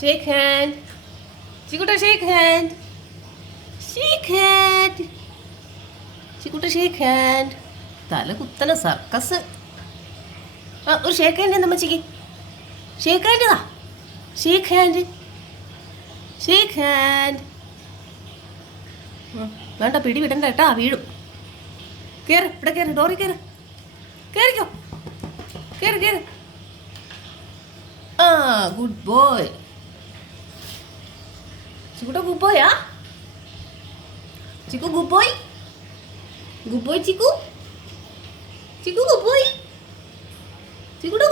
Shake hand. ചിക്കുട്ട shake hand. Shake hand. ചിക്കുട്ട shake hand. തല കുത്തന circus. ഒരു shake hand നമ്മച്ചിക്ക്. Shake hand താ. Shake hand. Shake hand. വേണ്ട, പിടി വിടണ്ട കേട്ടാ, വീഴും. കയറ്, ഇവിടെ കയറി, ഡോറി കയറ്. കയറിക്കോ, കയറി കയറി. Good boy. ചിക്കുട്ട good ബോയാ? Chikoo good boy. Good boy chikoo. Chikoo good boy. ചിക്കുട്ട